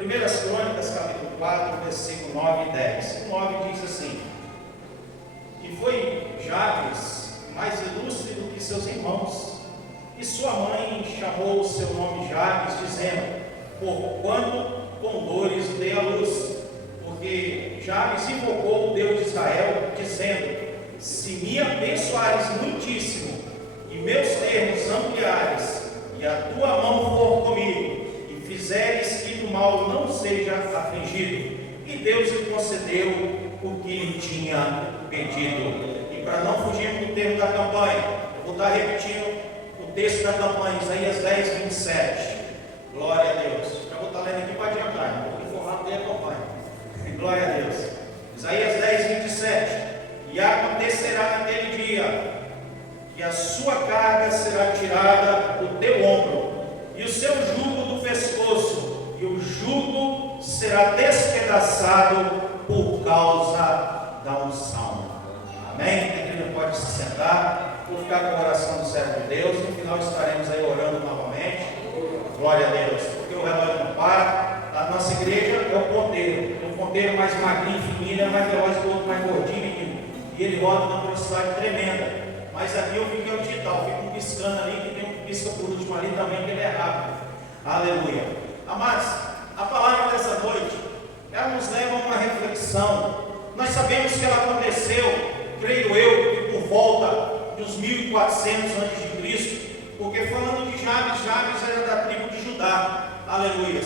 1 Crônicas, capítulo 4, versículo 9 e 10. O 9 diz assim: E foi Jabes mais ilustre do que seus irmãos, e sua mãe chamou o seu nome Jabes, dizendo: Porquanto com dores dei à luz. Porque Jabes invocou o Deus de Israel, dizendo: Se me abençoares muitíssimo, e meus termos ampliares, e a tua mão for comigo, e fizeres que do mal não seja afligido. E Deus lhe concedeu o que lhe tinha pedido. E para não fugirmos do termo da campanha, eu vou estar repetindo o texto da campanha, Isaías 10, 27. Glória a Deus. Já vou estar lendo aqui para adiantar, um pouco informado da campanha. Glória a Deus. Isaías 10, 27. E acontecerá naquele dia que a sua carga será tirada do teu ombro, e o seu jugo do pescoço, e o jugo será despedaçado por causa da unção. Amém? A igreja pode se sentar. Vou ficar com a oração do servo de Deus. No final estaremos aí orando novamente. Glória a Deus. Porque o relógio não para. A nossa igreja é o ponteiro. O ponteiro mais magrinho, fininho, é mais veloz que o outro mais gordinho. E ele roda numa velocidade tremenda. Mas aqui eu fiquei o digital, fico piscando ali, que tem um que pisca por último ali também, que ele é rápido. Aleluia. Amados, a palavra dessa noite, ela nos leva a uma reflexão. Nós sabemos que ela aconteceu, creio eu, que por volta de uns 1400 a.C., porque falando de Jabes, Jabes era da tribo de Judá. Aleluia.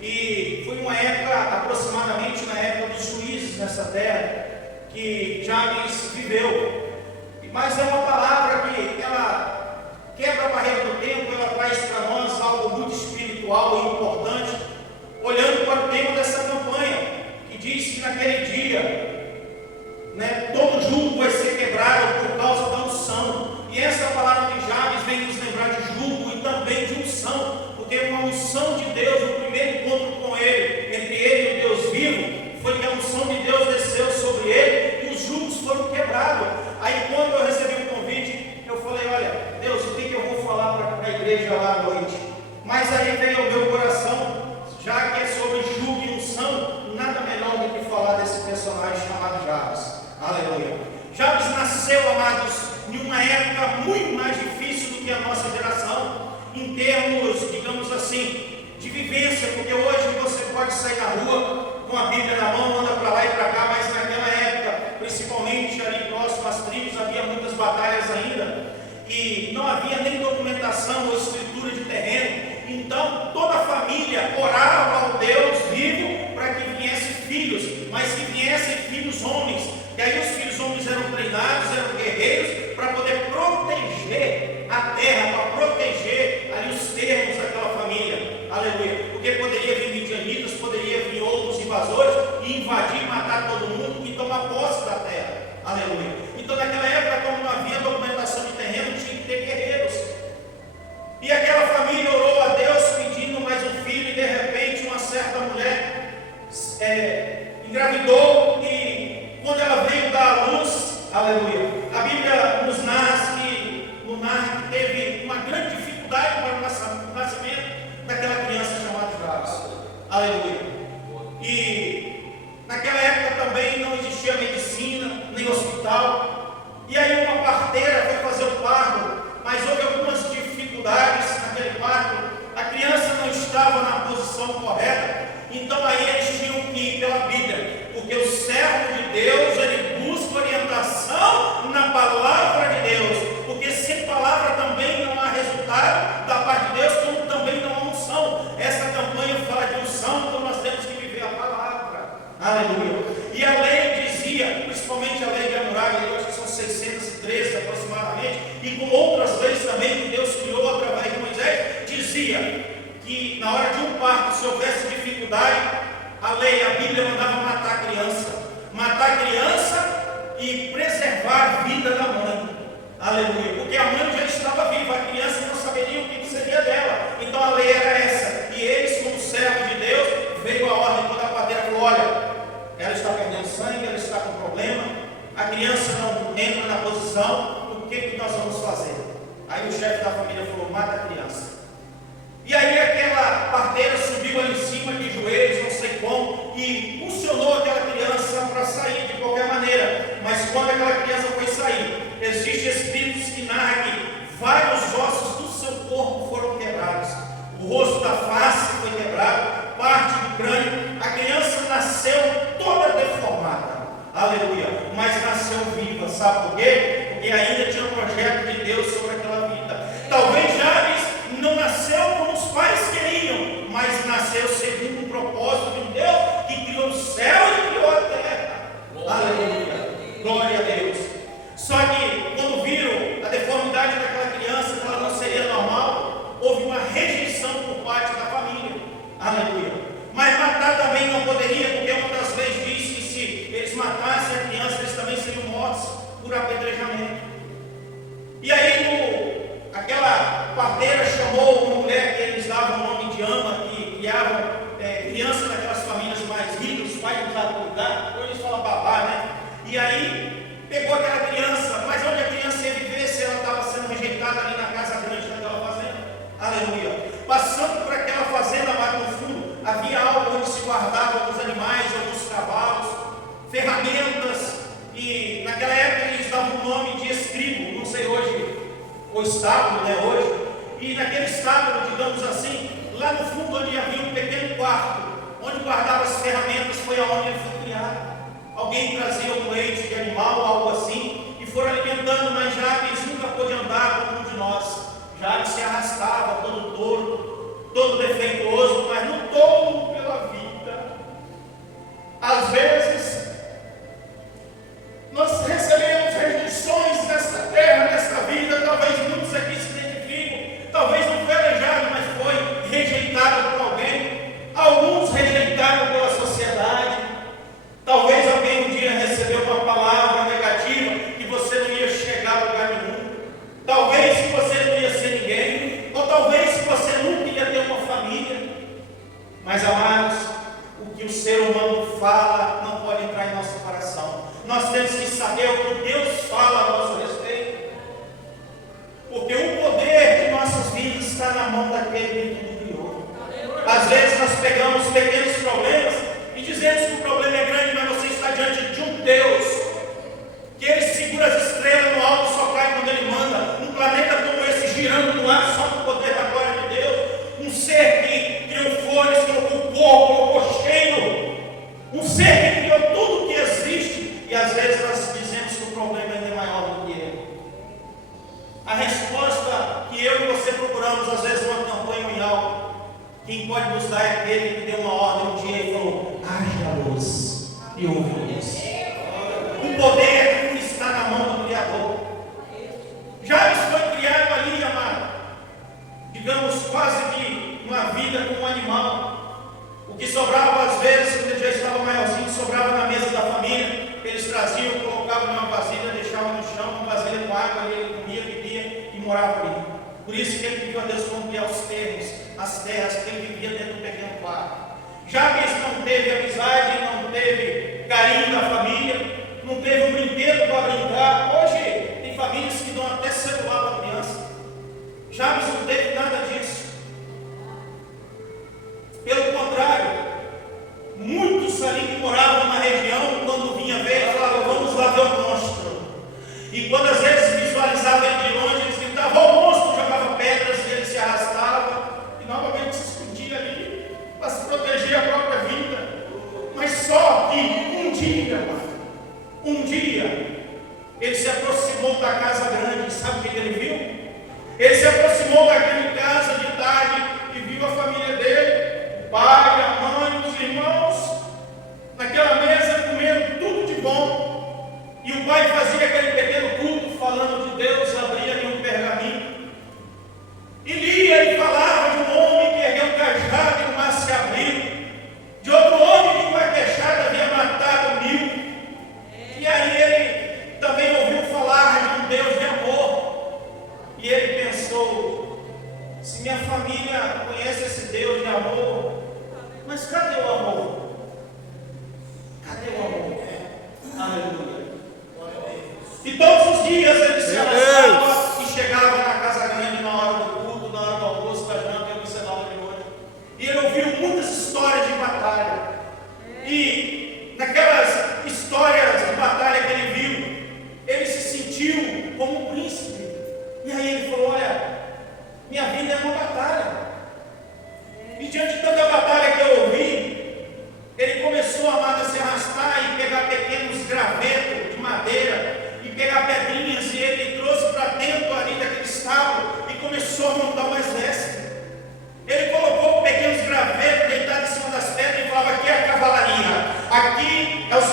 E foi uma época, aproximadamente na época dos juízes nessa terra, que Jabes viveu. Mas é uma palavra que ela quebra a barreira do tempo, ela traz para nós algo muito espiritual e importante, olhando para o tema dessa campanha, que diz que naquele dia, todo jugo vai ser quebrado por causa da unção. E essa palavra de Jabes vem nos lembrar de jugo e também de unção, porque uma unção de Deus, no primeiro encontro com ele, entre ele e o Deus vivo, foi que a unção de Deus desceu sobre ele e os jugos foram quebrados. Aí quando eu recebi o convite, eu falei: olha, Deus, o que eu vou falar para a igreja lá à noite? Mas aí veio ao meu coração, já que é sobre jugo e unção, nada melhor do que falar desse personagem chamado Jabes. Aleluia. Jabes nasceu, amados, em uma época muito mais difícil do que a nossa geração, em termos, digamos assim, de vivência, porque hoje você pode sair na rua com a Bíblia na mão, anda para lá e para cá, mas naquela época, principalmente ali próximo às tribos, havia muitas batalhas ainda, e não havia nem documentação ou escritura de terreno. Então toda a família orava ao Deus vivo para que viessem filhos, mas que viessem filhos homens. E aí os filhos homens eram treinados, eram guerreiros, para poder proteger a terra, para proteger ali os termos daquela família. Aleluia. Porque poderia vir midianitas, poderia vir outros invasores e invadir, matar todo mundo e tomar posse da terra. Aleluia. Então naquela época, como não havia documentação de terreno, tinha que ter guerreiros. E aquela família orou a Deus pedindo mais um filho, e de repente uma certa mulher engravidou, e quando ela veio dar à luz, aleluia, a Bíblia nos narra que teve uma grande dificuldade para o nascimento daquela criança chamada Jabes. Aleluia. E naquela época também não existia medicina, nem hospital. E aí uma parteira foi fazer o parto, mas houve algumas dificuldades naquele parto. A criança não estava na posição correta. Então aí eles tinham que ir pela Bíblia, porque o servo de Deus, ele busca orientação na palavra de Deus, porque sem palavra também não há resultado da parte de Deus, como também não há unção. Essa campanha fala de unção, então nós temos que viver a palavra. Aleluia. E a lei dizia, principalmente a lei de Hammurabi, eu acho que são 613 aproximadamente, e com outras leis também que Deus criou através de Moisés, dizia que na hora de um parto, se houvesse dificuldade, a lei, a Bíblia mandava matar a criança e preservar a vida da mãe. Aleluia. Porque a mãe já estava viva, a criança não saberia o que seria dela. Então a lei era essa. E eles, como servos de Deus, veio a ordem quando a parteira falou: olha, ela está perdendo sangue, ela está com problema, a criança não entra na posição, o que nós vamos fazer? Aí o chefe da família falou: mata a criança. E aí aquela parteira subiu ali em cima de joelhos, nasceu segundo o propósito de um Deus que criou o céu e criou a terra. Aleluia. Glória a Deus. Só que quando viram a deformidade daquela criança, que ela não seria normal, houve uma rejeição por parte da família. Aleluia. Mas matar também não poderia, porque uma das leis diz que se eles matassem a criança, eles também seriam mortos por apedrejamento. E aí aquela parteira chamou uma mulher que eles davam o nome de Ama, que criavam crianças daquelas famílias mais ricas, os pais não davam cuidar, hoje eles falam babá, né? E aí pegou aquela criança, mas onde a criança ia viver se ela estava sendo rejeitada ali na casa grande daquela fazenda? Aleluia. Passando por aquela fazenda lá no fundo, havia algo onde se guardavam alguns animais, alguns cavalos, ferramentas, e naquela época eles davam o nome de escribo, não sei hoje, o estábulo, né, hoje, e naquele estábulo, digamos assim, lá no fundo onde havia um pequeno quarto, onde guardava as ferramentas, foi aonde ele foi criado. Alguém trazia um leite de animal, algo assim, e foram alimentando, mas Jabes nunca pôde andar como um de nós. Jabes se arrastava, todo torto, todo defeituoso, mas lutou pela vida. Às vezes, nós recebemos rejeições nesta terra, nesta vida. Talvez muitos aqui se identifiquem, talvez não foi aleijado, mas foi rejeitado por alguém. Alguns rejeitados pela sociedade. Talvez alguém um dia recebeu uma palavra negativa que você não ia chegar a lugar nenhum. Talvez que você não ia ser ninguém, ou talvez que você nunca ia ter uma família. Mas, amados, o que o ser humano fala não pode entrar em nosso coração. Nós temos que saber o que Deus fala a nosso respeito, porque o poder de nossas vidas está na mão daquele que tudo criou. Às vezes nós pegamos pequenos problemas e dizemos que o problema é grande, mas você está diante de um Deus que ele segura as estrelas no alto, só cai quando ele manda. Um planeta como esse girando no ar só com o poder da glória de Deus. Um ser que criou folhas, colocou corpo, colocou cheiro. Um ser que criou tudo que existe. E às vezes nós dizemos que o problema ainda é maior do que ele. A resposta que eu e você procuramos, às vezes, numa campanha em algo, quem pode nos dar é aquele que deu uma ordem um dia e falou: haja luz, e houve luz. O poder está na mão do Criador. Jabes foi criado ali, amado, digamos, quase que uma vida como um animal. O que sobrava, às vezes, quando ele já estava maiorzinho, sobrava na mesa da família. Eles traziam, colocavam numa vasilha, deixavam no chão, uma vasilha com água, e ele comia, bebia e morava ali. Por isso que ele pediu a Deus para ampliar os termos, as terras, que ele vivia dentro do pequeno quarto. Jabes não teve amizade, não teve carinho da família, não teve um brinquedo para brincar. Hoje tem famílias que dão até celular para a criança. Jabes não teve nada disso. Pelo contrário, muitos ali que moravam na região, quando vinha ver, falavam: vamos lá ver o monstro. E quando às vezes visualizava ele de longe, eles gritavam: o monstro, jogava pedras e ele se arrastava e novamente se escondia ali para se proteger a própria vida. Mas só que um dia ele se aproximou da casa grande. Sabe o que ele viu? Ele se aproximou daquela casa de tarde e viu a família dele, o pai,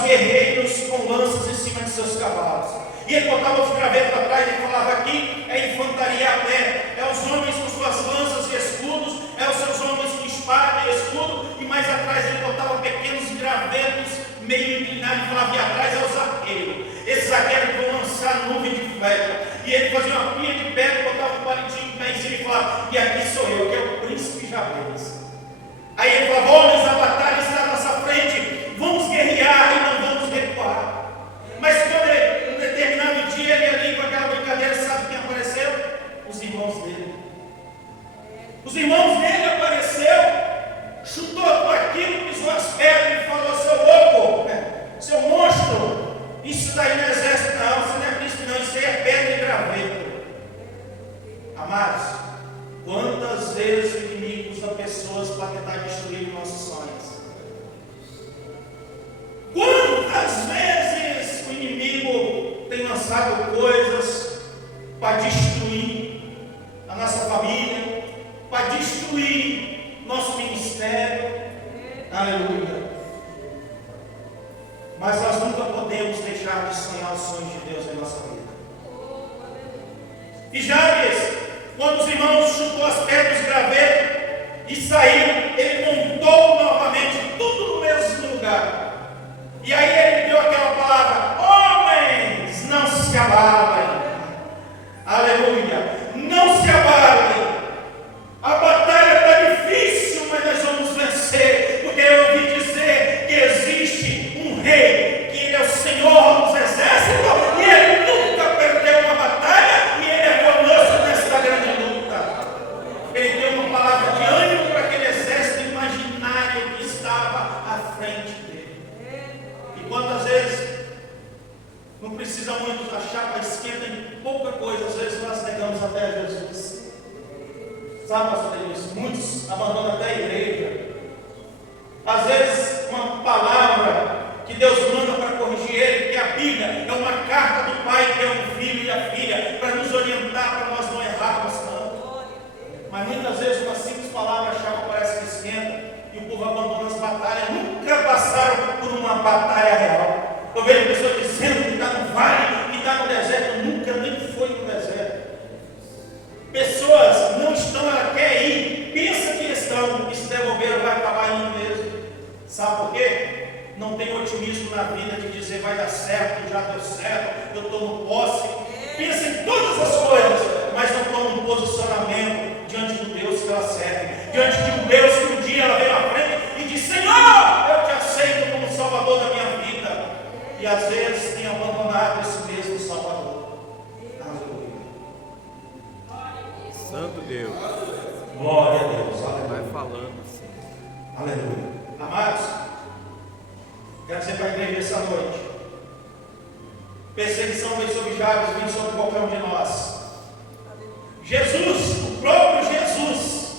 guerreiros com lanças em cima de seus cavalos. E ele botava os gravetos atrás e falava: aqui é infantaria a pé, é os homens com suas lanças e escudos, é os seus homens com espada e escudo, e mais atrás ele botava pequenos gravetos meio inclinados e falava: e atrás é os arqueiros. Esses arqueiros vão lançar nuvem de flecha. E ele fazia uma pia de pedra, botava um palitinho de pé em cima e falava: e aqui sou eu, que é o príncipe Jabez. Aí ele falava: homens, a batalha está à nossa frente, vamos guerrear e não vamos recuar. Mas quando ele, um determinado dia, ele ali com aquela brincadeira, sabe quem apareceu? Os irmãos dele. Os irmãos dele apareceu, chutou tudo aquilo, pisou as pedras e falou: seu louco, seu monstro, isso daí não é exército não, isso não é príncipe não, isso aí é pedra e graveto. Amados, quantas vezes o inimigo usa pessoas para tentar destruir nossos sonhos? Quantas vezes o inimigo tem lançado coisas para destruir a nossa família, para destruir nosso ministério? Aleluia! Mas nós nunca podemos deixar de sonhar os sonhos de Deus em nossa vida. E Jabes, quando os irmãos chutou as pedras do graveto e saiu, ele montou novamente tudo no mesmo lugar. E aí ele deu aquela palavra: homens, não se abalem. Aleluia! Não se abalem. A batalha está difícil, mas nós vamos vencer, porque eu ouvi dizer que existe um rei, que ele é o Senhor dos exércitos, e ele nunca perdeu uma batalha, e ele é conosco nesta grande luta. Ele deu uma palavra de ânimo para aquele exército imaginário que estava à frente dele. E quantas vezes não precisa muito da chapa esquerda em pouca coisa, às vezes nós negamos até Jesus. Sabe, pastor Denilson, muitos abandonam até a igreja. Às vezes uma palavra que Deus manda para corrigir ele, porque a Bíblia é uma carta do pai que é um filho e a filha, para nos orientar, para nós não errarmos tanto. Mas muitas vezes uma simples palavra, a chapa parece que esquenta e o povo abandona as batalhas. Nunca passaram por uma batalha real. Eu vejo pessoas dizendo que está no vale, que está no deserto, nunca nem foi no deserto. Pessoas não estão, ela quer ir, pensa que estão, e se devolver vai acabar indo mesmo. Sabe por quê? Não tem otimismo na vida de dizer vai dar certo, já deu certo, eu estou no posse. Pensa em todas as coisas, mas não toma um posicionamento diante do Deus que ela serve, diante de um Deus que um dia ela veio à frente e diz: Senhor, eu te aceito como Salvador da minha vida. E às vezes tem abandonado esse mesmo Salvador. Aleluia. Santo Deus. Glória a Deus. Aleluia. Vai falando assim. Aleluia. Amados, quero dizer para a igreja essa noite: perseguição vem sobre Jabes, vem sobre qualquer um de nós. Jesus, o próprio Jesus,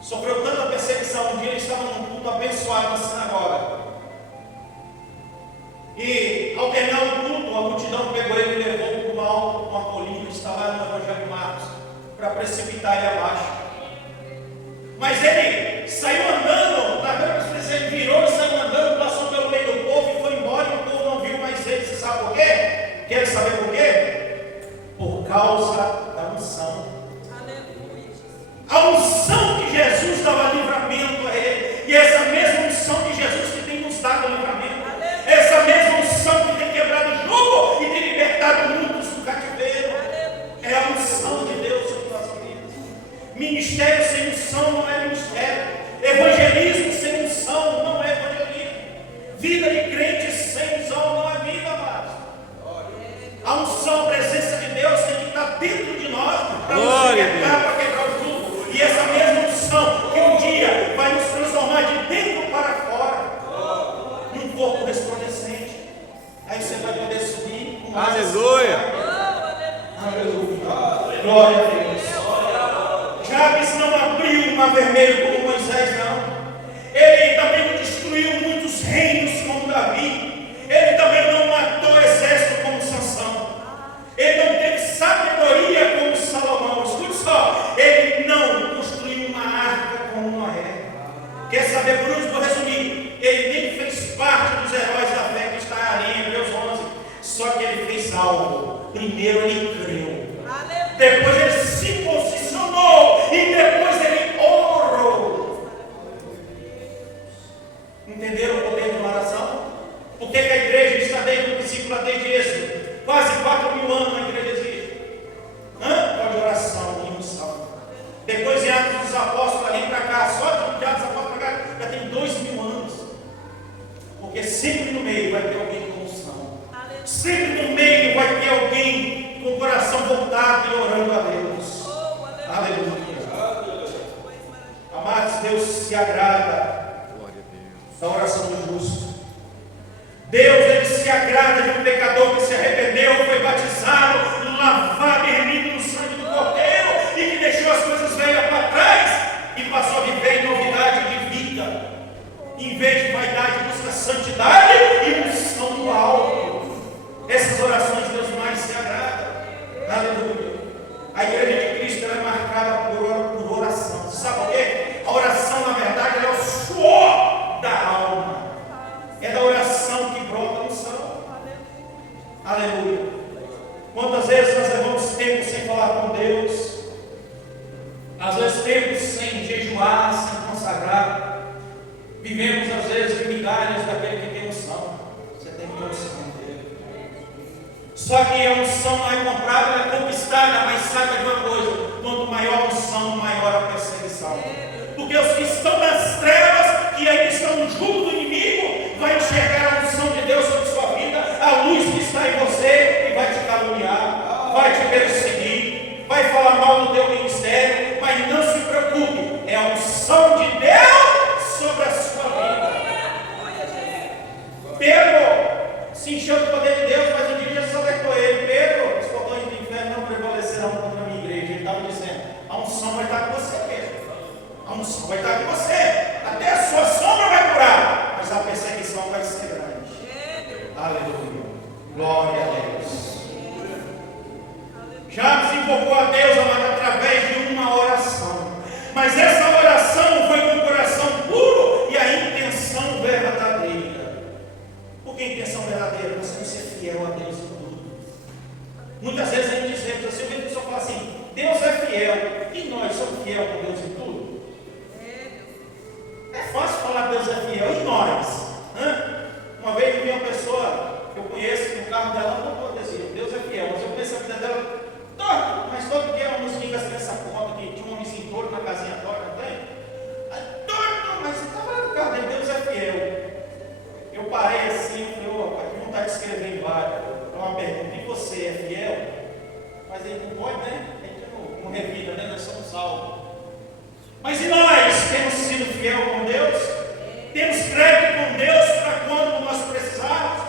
sofreu tanta perseguição. Um dia ele estava num culto abençoado na sinagoga. E ao terminar o culto, a multidão pegou ele e levou para uma alta, uma colina que está lá no Evangelho de Marcos, para precipitar ele abaixo. Mas ele saiu andando, na verdade ele virou e saiu andando, passou pelo meio do povo e foi embora, e o povo não viu mais ele. Você sabe por quê? Quer saber por quê? Por causa da unção. A unção de Jesus dava livramento a ele, e essa mesma unção de Jesus que tem nos dado livramento, essa mesma unção que tem quebrado o jugo e tem libertado muitos do cativeiro, é a unção de Deus sobre nossas vidas. Ministério sem unção não é ministério. Evangelismo sem unção não é evangelismo. Vida de crente sem unção não é vida, amados. A unção, a presença de Deus tem que estar dentro de nós para nos libertar, para quebrar o jugo. E essa mesma unção que um dia vai nos transformar de dentro para fora em um corpo resplandecente. Aí você vai poder subir com mais. Aleluia. Aleluia. Glória a Deus. Jabes não abriu o mar vermelho como Moisés, não. Ele também não destruiu muitos reinos como Davi. Ele também não matou exército como Sansão. Ele não teve sabedoria como Salomão. Escute só, ele não construiu uma arca como Noé. Quer saber por onde vou resumir? Ele nem fez parte dos heróis da fé que salvo. Primeiro ele creu, depois ele se posicionou e depois ele orou. Entenderam o poder de uma oração? Por que a igreja está desde o princípio, desde Êxodo? Quase 4.000 anos a igreja existe. Por de oração e unção. Depois em Atos dos Apóstolos, ali para cá, só de Atos dos Apóstolos para cá, já tem 2.000 anos. Porque sempre no meio vai ter alguém com unção. Sempre no meio vai ter alguém com o coração voltado e orando a Deus. Aleluia. Amados, Deus se agrada da oração do justo. Deus, ele se agrada de um pecador que se arrependeu, foi batizado, lavado e remido no sangue do Cordeiro e que deixou as coisas velhas para trás e passou a viver em novidade de vida. Em vez de vaidade, busca santidade e unção do alto. Essas orações Deus mais se agrada. Aleluia. A igreja de Cristo ela é marcada por oração. Sabe por quê? A oração, na verdade, ela é o suor da alma. É da oração que brota a unção. Aleluia. Quantas vezes nós levamos tempo sem falar com Deus? Às vezes tempo sem jejuar, sem consagrar. Vivemos às vezes de migalhas daquele que tem unção. Você tem que ter unção dele. Só que a unção não é comprada, ela é conquistada, mas saiba de uma coisa: quanto maior a unção, maior a perseguição. Porque os que estão nas trevas, que ainda estão junto do inimigo, vai enxergar a unção de Deus sobre sua vida, a luz que está em você, e vai te caluniar, vai te perseguir, vai falar mal do teu ministério, mas não se preocupe, é a unção de Deus sobre a sua vida. Pedro se encheu do poder de Deus, mas um dia Jesus alertou ele: Pedro, os portões do inferno não prevalecerão contra a minha igreja. Ele estava dizendo: a unção vai estar com você, Pedro. A unção vai estar com você. Até a sua sombra vai curar, mas a perseguição vai ser grande. Aleluia. Glória a Deus. Já invocou a Deus, amado, através de uma oração. Mas essa oração foi com o coração puro e a intenção verdadeira. Por que intenção verdadeira? Você não ser fiel a Deus em tudo. Muitas vezes a gente diz assim, a pessoa fala assim: Deus é fiel, e nós somos fiel com Deus em tudo. É fácil falar Deus é fiel, e nós? Uma vez eu vi uma pessoa que eu conheço, no carro dela não pode dizer Deus é fiel, mas eu conheço a vida dela torta, mas todo dia uma musiquinha das crianças contam que tinha um homenzinho torto na casinha torta, não tem? Torto, mas estava lá no carro dele, Deus é fiel. Eu parei assim, eu falei: opa, que vontade de escrever embaixo. É uma pergunta: e você é fiel? Mas aí não pode, né? A gente não revida, né? Nós somos salvos. Mas e nós? Temos sido fiel com Deus? Temos crédito com Deus para quando nós precisarmos?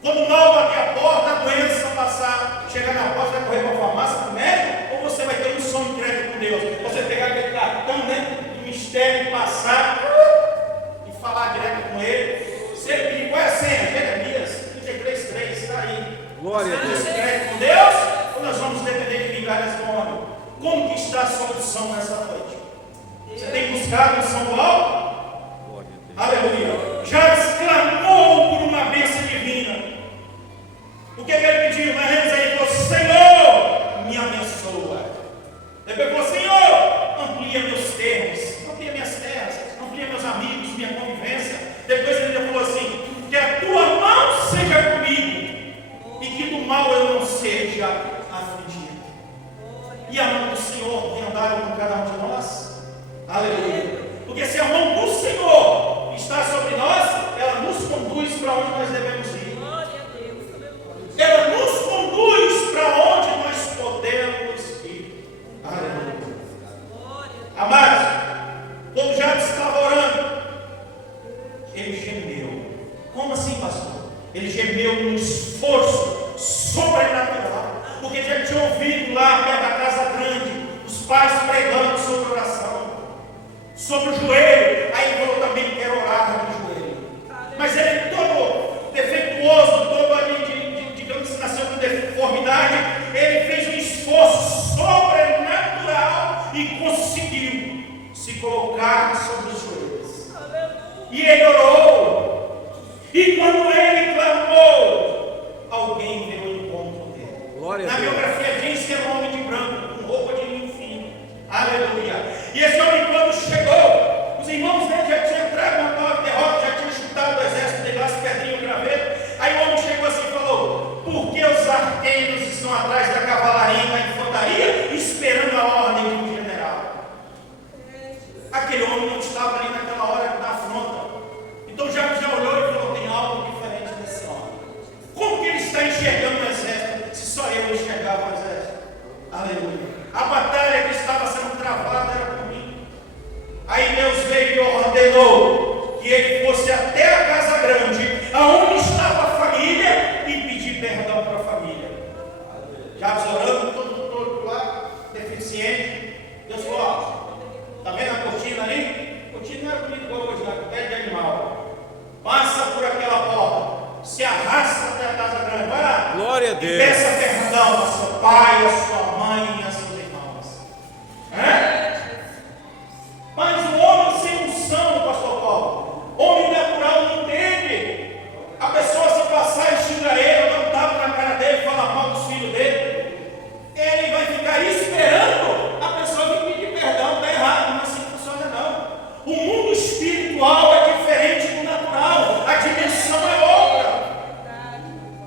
Quando o mal bater a porta, a doença passar, chegar na porta, vai correr para a farmácia, para o médico? Ou você vai ter um som de crédito com Deus? Você pegar aquele cartão, né, do mistério, passar e falar direto com ele? Você pediu: qual é a senha? Jeremias 33:3, está aí. Glória a Deus. Crédito com Deus? Ou nós vamos depender de migalhas do homem? Como que está a solução nessa noite? Você tem buscado a unção do alto? Aleluia. Já exclamou por uma bênção divina. O que ele pediu? Na reza ele falou: Senhor, me abençoa. Depois falou: Senhor, amplia meus termos, amplia minhas terras, amplia meus amigos, minha convivência. Depois ele falou assim: que a tua mão seja comigo e que do mal eu não seja afligido. E a mão do Senhor tem andado com cada um de nós. Aleluia. Porque se a mão do Senhor está sobre nós, ela nos conduz para onde nós devemos ir. Ela nos conduz para onde nós podemos ir. Aleluia. Amados, quando já estava orando, ele gemeu. Como assim, pastor? Ele gemeu num esforço sobrenatural. Porque já tinha ouvido lá perto da casa grande os pais pregando sobre oração, sobre o joelho. Aí ele falou também: quero orar no joelho. Mas ele todo defeituoso, todo ali, digamos que nasceu com deformidade, ele fez um esforço sobrenatural e conseguiu se colocar sobre os joelhos. E ele orou. E quando ele clamou, alguém veio ao encontro ordenou que ele fosse até a casa grande, aonde estava a família, e pedir perdão para a família. Jabes orando, todo lá, deficiente. Deus falou: está vendo a cortina ali? A cortina não é bonita igual hoje, na pele de animal. Passa por aquela porta, se arrasta até a casa grande, vai lá. Glória a Deus. E peça perdão ao seu pai, à sua mãe e a seus irmãos. Mas o homem sem unção, pastor Paulo, homem natural não entende. A pessoa, se passar e xinga ele, dá um tapa na cara dele, fala mal dos filhos dele, ele vai ficar esperando a pessoa vir pedir perdão. Está errado, não é assim que funciona não. O mundo espiritual é diferente do natural, a dimensão é outra.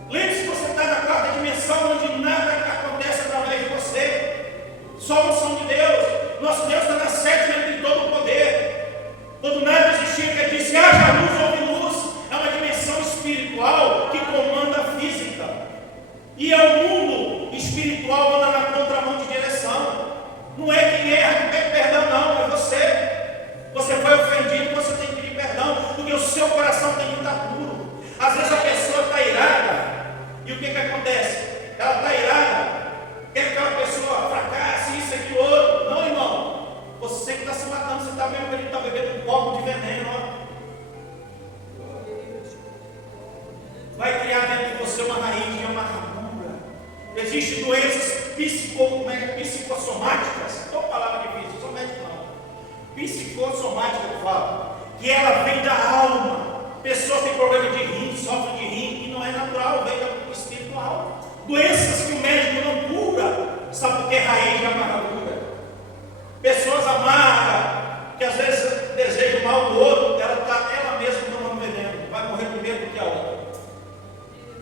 Lembre-se que você está na quarta dimensão, onde nada acontece através de você, só a unção de Deus. Nosso Deus está na sétima, ele tem todo o poder. Quando nada existia, ele disse: haja luz, houve luz. É uma dimensão espiritual que comanda a física. E é o mundo espiritual anda na contramão de direção. Não é quem erra que pede perdão, não, é você. Você foi ofendido, você tem que pedir perdão, porque o seu coração tem que estar puro. Às vezes a pessoa está irada, e o que acontece? Ela está irada, quer que aquela pessoa fracasse, isso, aquilo, outro. Não, irmão, você que está se matando, você está vendo que ele está bebendo um copo de veneno, ó. Vai criar dentro de você uma raiz de amargura. Existem doenças psicossomáticas, não palavra difícil, sou médico não. Psicossomática que fala, que ela vem da alma. Pessoas têm problema de rim, sofrem de rim, e não é natural, vem do espiritual. Doenças que o médico não cura, sabe por que é raiz de amargura? Pessoas amargas, que às vezes desejam mal do outro, ela mesma tomando veneno, vai morrer primeiro do que a outra.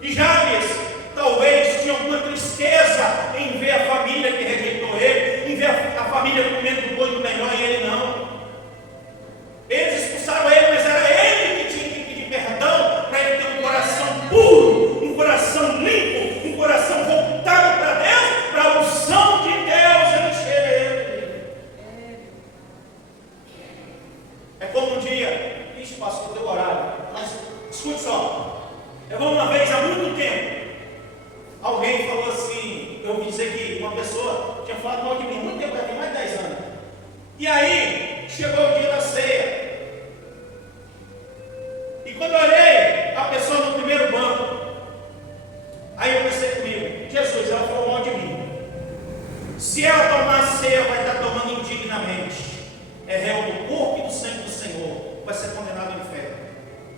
E Jabes, talvez, tinha alguma tristeza em ver a família que rejeitou ele, em ver a família comendo do bom e do melhor e ele não. Eles expulsaram ele, mas era ele que tinha que pedir perdão para ele ter um coração puro, um coração limpo, um coração voltado para Deus, para a unção de Deus encher ele. É como um dia, ixi, pastor, deu horário, mas escute só. Uma vez, há muito tempo, alguém falou assim, eu ouvi dizer que uma pessoa tinha falado mal de mim, muito tempo, tem mais de 10 anos. E aí, chegou o dia da ceia. E quando eu olhei a pessoa no primeiro banco, aí eu pensei comigo: Jesus, ela falou mal de mim. Se ela tomar a ceia, vai estar tomando indignamente. É réu do corpo e do sangue do Senhor, vai ser condenado ao inferno.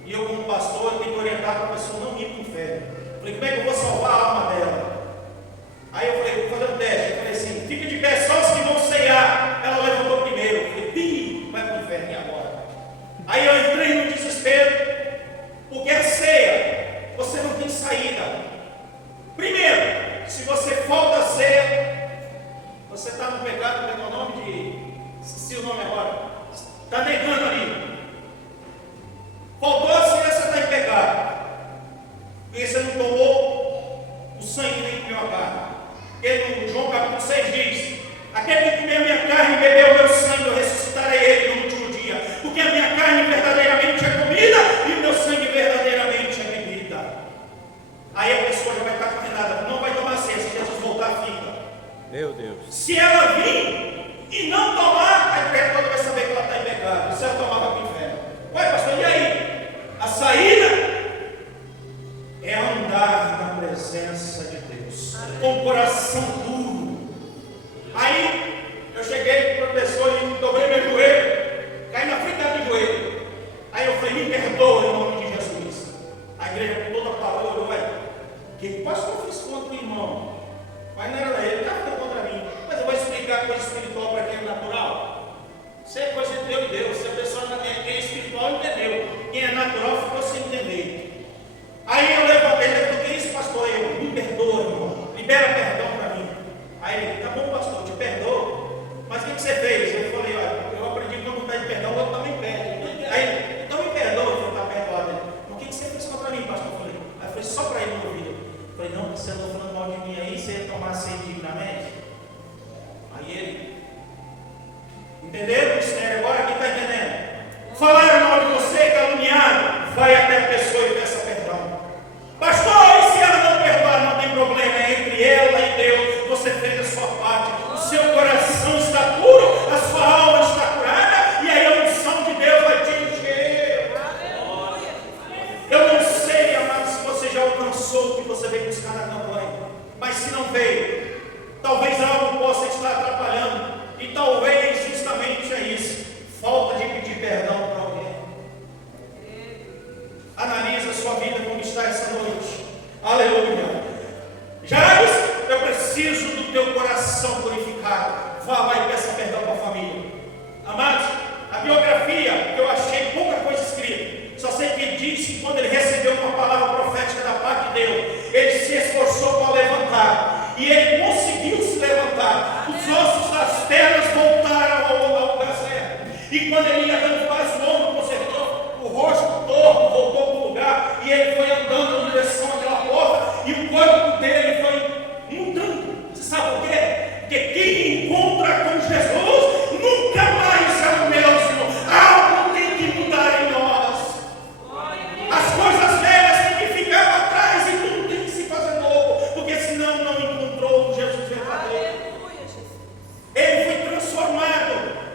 E eu, como pastor, eu tenho que orientar para a pessoa não ir para o inferno. Falei: como é que eu vou salvar a alma dela? Aí eu falei: vou fazer um teste. Eu falei assim: fica de pé só os que vão ceiar. Ela levantou primeiro. Eu falei: pi, vai para o inferno, e agora? Aí eu entrei no desespero, porque a ceia, você não tem saída. Primeiro, se você falta a ceia, você está no pecado, pegou o nome de... esqueci o nome agora. Está negando ali. Faltou a ceia, você está em pecado. Porque você não tomou o sangue nem comeu a carne. Porque no João capítulo 6 diz: aquele que comer a minha carne e beber o meu sangue, eu ressuscitarei ele no último dia. Porque a minha carne verdadeiramente é comida e o meu sangue verdadeiramente é bebida. Aí a pessoa já vai estar condenada, não vai tomar ceia. Se Jesus voltar, fica. Meu Deus. Se ela vir e não tomar, a criatura vai saber que ela está em pecado. E se ela tomar, vai para o inferno. Ué, pastor, e aí? A saída é andar na presença de Deus, com o coração duro. Aí eu cheguei para a pessoa e dobrei meu joelho, caí na frente do joelho. Aí eu falei: me perdoa em nome de Jesus. A igreja toda parou, ué, que o pastor fez contra o irmão? Mas não era ele, estava contra mim. Mas eu vou explicar coisa espiritual para quem é natural. Isso é coisa de Deus e Deus. Se a pessoa quem é espiritual entendeu, quem é natural ficou sem entender. Aí eu levantei, o que é isso, pastor? Eu: me perdoa, irmão, libera perdão para mim. Aí ele: tá bom, pastor, te perdoo. Mas o que você fez? Eu falei: olha, eu aprendi que quando pede perdão, o outro também pede. Aí, então me perdoa. Eu falei: tá perdoado. O que você fez contra mim, pastor? Eu falei: só para ele não ouvir. Eu falei: não, você andou falando mal de mim aí, você ia tomar ceia indignamente. onde você é caluniado, vai até a pessoa e peça perdão. Pastor, e se ela não perdoar, não tem problema, é entre ela e Deus. Você fez a sua parte, o seu coração está puro, a sua alma está curada, e aí a unção de Deus vai te encher. Eu não sei, amado, se você já alcançou o que você veio buscar na campanha, mas se não veio, talvez algo possa estar atrapalhando, e talvez justamente é isso, falta de pedir perdão para alguém. Analisa a sua vida como está essa noite. Aleluia. Jairus, eu preciso do teu coração purificado. Vá lá e peça perdão para a família. Amados, a biografia, eu achei pouca coisa escrita. Só sei que diz que quando ele recebeu uma palavra profética da parte de Deus, ele se esforçou para levantar. E ele conseguiu se levantar. Os ossos das pernas voltaram ao lugar certo. E quando ele ia dando passo, o ombro consertou, o rosto torto voltou para o lugar. E ele foi andando em direção àquela porta. E o corpo dele foi mudando. Você sabe por quê? Porque quem encontra com Jesus nunca mais é o mesmo. Algo tem que mudar em nós. As coisas velhas têm que ficar para trás e tudo tem que se fazer novo. Porque senão não encontrou um Jesus verdadeiro. Ele foi transformado,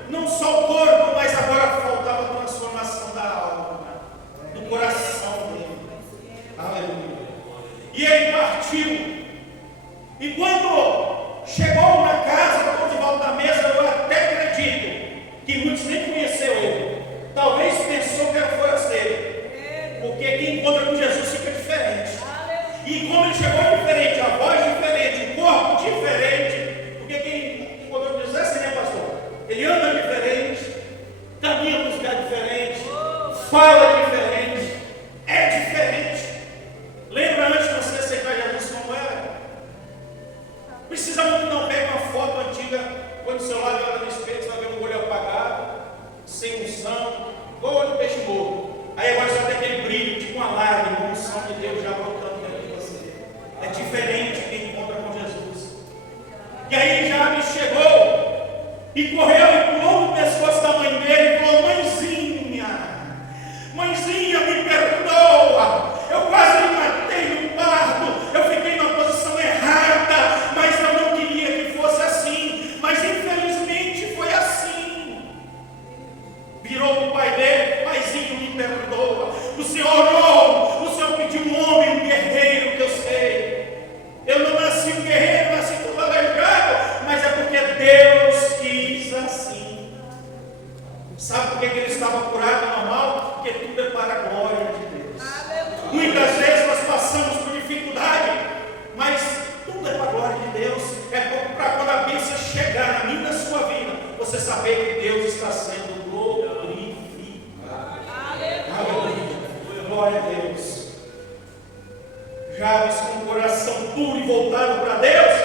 não só o corpo, mas agora faltava a transformação da alma, do coração dele. Aleluia. E ele partiu. E quando chegou na casa, quando de volta à mesa, eu até acredito que muitos nem conheceu ele. Talvez pensou que era forasteiro. Porque quem encontra com Jesus fica diferente. E como ele chegou diferente, a voz diferente, o corpo diferente. Porque quem encontrou com Jesus é assim, né, pastor? Ele anda diferente, caminha para lugar diferente, fala diferente, é diferente. Lembra antes de você aceitar Jesus como era? Precisa muito não pegar uma foto antiga, põe no seu lado e olha no espelho, você vai ver um olho apagado, sem unção, igual olho de peixe morto. Aí agora você vai ter aquele brilho, tipo uma lágrima, uma unção de Deus já brotando dentro de você. É diferente quem encontra com Jesus. E aí já me chegou e correu e pulou no pescoço da mãe dele e falou: mãezinha, me perdoa. Eu quase me matei no parto, eu fiquei numa posição errada, mas eu não queria que fosse assim, mas infelizmente foi assim. Virou para o pai dele: paizinho, me perdoa. O Senhor orou, o Senhor pediu um homem, um guerreiro, que eu sei. Eu não nasci um guerreiro, nasci todo aleijado, mas é porque Deus quis assim. Sabe por que ele estava curado normal? Porque tudo é para a glória de Deus. Muitas vezes nós passamos por dificuldade, mas tudo é para a glória de Deus. É para quando a bênção chegar na minha e na sua vida, você saber que Deus está sendo glorificado. Aleluia. Glória a Deus. Javes com o coração puro e voltado para Deus,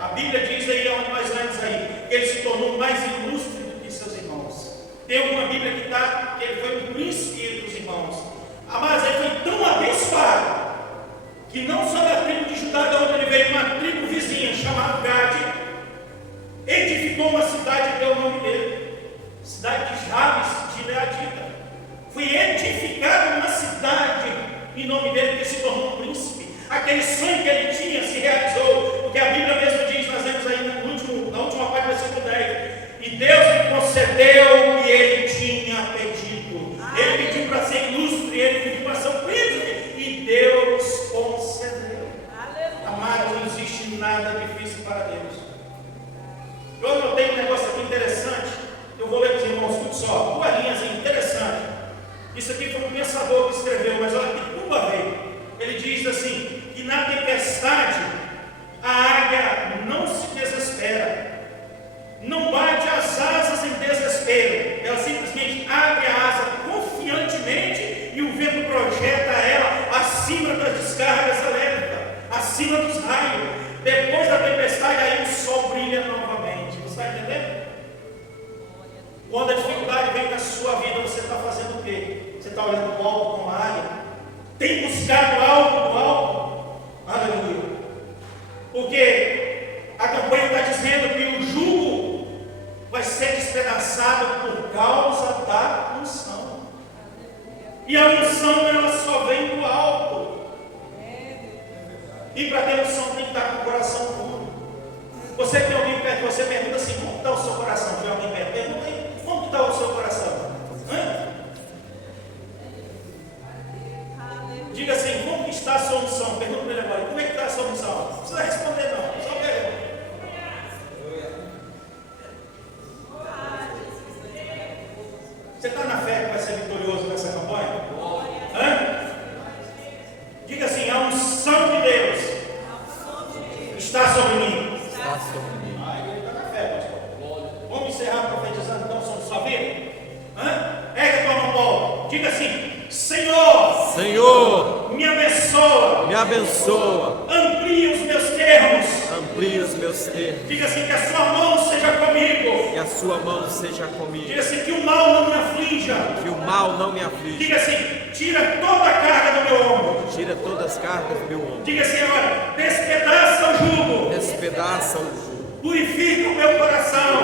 a Bíblia diz aí, onde nós lemos aí, que ele se tornou mais ilustre do que seus irmãos. Tem uma Bíblia que está, que ele foi um príncipe dos irmãos. Mas ele foi tão abençoado, que não só da tribo de Judá, de onde ele veio, uma tribo vizinha, chamada Gade, edificou uma cidade, deu o nome dele, cidade de Javes, de Leadita. Foi edificada uma cidade em nome dele, que se tornou um príncipe. Aquele sonho que ele tinha se realizou, porque a Bíblia mesmo diz, nós lemos aí na última parte do versículo 10, e Deus lhe concedeu o que ele tinha pedido. Ele pediu para ser ilustre, ele pediu para ser um príncipe, e Deus concedeu. Amado, não existe nada difícil para Deus. Eu notei um negócio aqui interessante, eu vou ler para os irmãos, tudo só, duas linhas interessantes. Isso aqui foi um pensador que escreveu, mas olha que tumba veio. Ele diz assim, que na tempestade a águia não se desespera, não bate as asas em desespero, ela simplesmente abre a asa confiantemente e o vento projeta ela acima das descargas elétricas, acima dos raios. Depois da tempestade, aí o sol brilha novamente. Você está entendendo? Quando a dificuldade vem na sua vida, você está fazendo o quê? Você está olhando o alto com a área? Tem buscado algo do alto? Aleluia. Porque a campanha está dizendo que o jugo vai ser despedaçado por causa da unção. E a unção, ela só vem do alto. E para ter unção tem que estar com o coração puro. Você tem alguém perto de você, pergunta assim: como está o seu coração? Tem alguém perto? Pergunta aí: como está o seu coração? Diga assim: como está a sua unção? Pergunta para ele agora: como é que está a sua unção? Não precisa responder não, só pergunta. Você está na fé que vai ser vitorioso nessa campanha? Diga assim: a unção de Deus está sobre mim. Está sobre mim. Ele está na fé, pastor. Vamos encerrar profetizando então sobre sua vida? Ergue a tua mão, Paulo. Diga assim: Senhor, Senhor, me abençoa. me abençoa. Amplie os meus termos. Amplie os meus termos. Diga assim: que a sua mão seja comigo. Que a sua mão seja comigo. Diga assim: que o mal não me aflija. Que o mal não me aflige. Diga assim: tira toda a carga do meu ombro. Tira todas as cargas do meu ombro. Diga assim agora: despedaça o jugo. Despedaça o jugo. Purifica o meu coração.